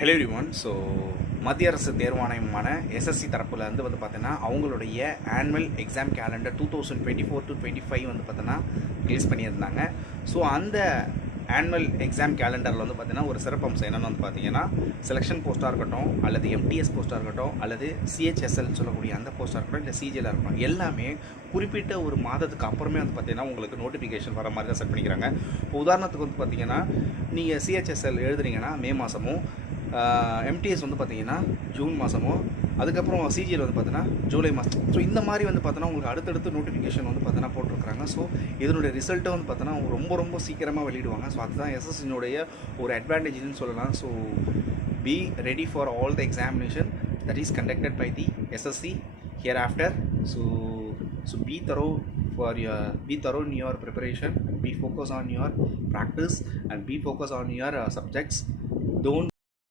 Hello everyone. So மத்திய அரசு தேர்வாணையமான SSC தரப்பில் வந்து பார்த்தீங்கன்னா அவங்களுடைய ஆனுவல் எக்ஸாம் கேலண்டர் 2024-25 வந்து பார்த்தீங்கன்னா ரிலீஸ் பண்ணியிருந்தாங்க. ஸோ அந்த ஆனுவல் எக்ஸாம் கேலண்டரில் வந்து பார்த்தீங்கன்னா ஒரு சிறப்பம்சம் என்னென்னு வந்து பார்த்தீங்கன்னா செலெக்ஷன் போஸ்ட்டாக இருக்கட்டும், அல்லது எம்டிஎஸ் போஸ்ட்டாக இருக்கட்டும், அல்லது சிஹெச்எஸ்எல் சொல்லக்கூடிய அந்த போஸ்ட்டாக இருக்கட்டும், இல்லை சிஜிஎலாக இருக்கட்டும், எல்லாமே குறிப்பிட்ட ஒரு மாதத்துக்கு அப்புறமே வந்து பார்த்தீங்கன்னா உங்களுக்கு நோட்டிஃபிகேஷன் வர மாதிரி தான் செட் பண்ணிக்கிறாங்க. உதாரணத்துக்கு வந்து பார்த்தீங்கன்னா நீங்கள் சிஹெச்எஸ்எல் எழுதுறீங்கன்னா மே மாதமும், எம்டிஎஸ் வந்து பார்த்தீங்கன்னா ஜூன் மாதமும், அதுக்கப்புறம் சிஜிஎல் வந்து பார்த்தீங்கன்னா ஜூலை மாதம். ஸோ இந்த மாதிரி வந்து பார்த்தோன்னா உங்களுக்கு அடுத்தடுத்து நோட்டிஃபிகேஷன் வந்து பார்த்தீங்கன்னா போட்டிருக்காங்க. ஸோ இதனுடைய ரிசல்ட்டை வந்து பார்த்தோன்னா ரொம்ப சீக்கிரமாக வெளியிடுவாங்க. ஸோ அதுதான் எஸ்எஸ்சினுடைய ஒரு அட்வான்டேஜ்னு சொல்லலாம். So be ready for all the examination that is conducted by the SSC hereafter. So be thorough in your preparation, be focused on your practice and be focused on your subjects. Don't